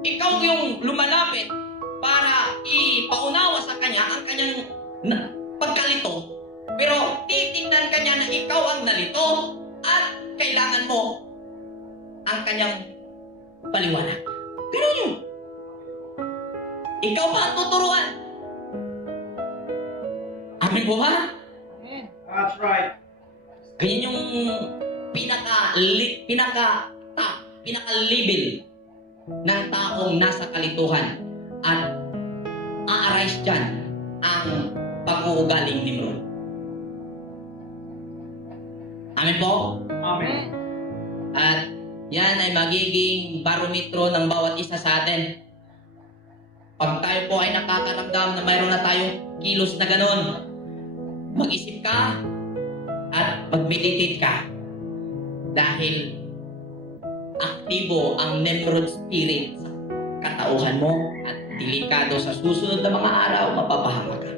ikaw yung lumalapit para ipaunawa sa kanya ang kanyang pagkalito, pero titingnan kanya na ikaw ang nalito at kailangan mo ang kanyang paliwanag. Pero yun, ikaw ba ang tuturuan? Amin po ba? That's right. Ganyan yung pinaka-level ng taong nasa kalituhan at a-arise dyan ang pag-uugaling ni Nimrod. Amen po? Amen. At yan ay magiging barometro ng bawat isa sa atin. Pag tayo po ay nakakaramdam na mayroon na tayong kilos na ganon, mag-isip ka at mag-meditate ka. Dahil aktibo ang Nimrod spirit sa katauhan mo at delikado sa susunod na mga araw, mapapahama ka.